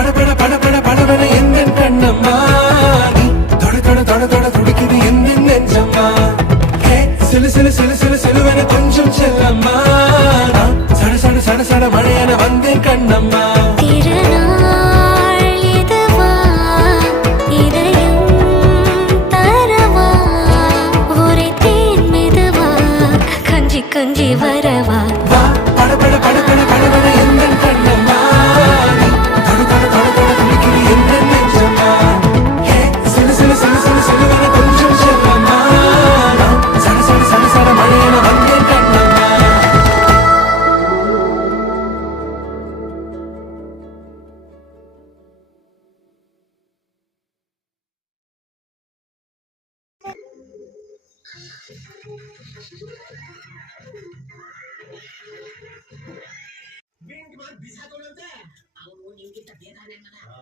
படபட படபட படபட எந்த கண்ணம்மா நீ தொட தொட தொட தொட துடிக்குது எந்த நெஞ்சம்மா ஹே சிலு சிலு சிலு சிலு சிலுவன கொஞ்சம் செல்லம்மா நான் சட சட சட சட மழையன வந்தேன் கண்ணம்மா திருநாள் இதுவா இதயம் தரவா ஒரே தேன் மெதுவா கஞ்சி கஞ்சி வரவா வா படபட படபட படபட எந்த கண்ணம்மா நீ தொட தொட தொட தொட துடிக்குது எந்த நெஞ்சம்மா ஹே சிலு சிலு சிலு சிலு சிலுவன கொஞ்சம் செல்லம்மா நான் சட சட சட சட மழையன வந்தேன் கண்ணம்மா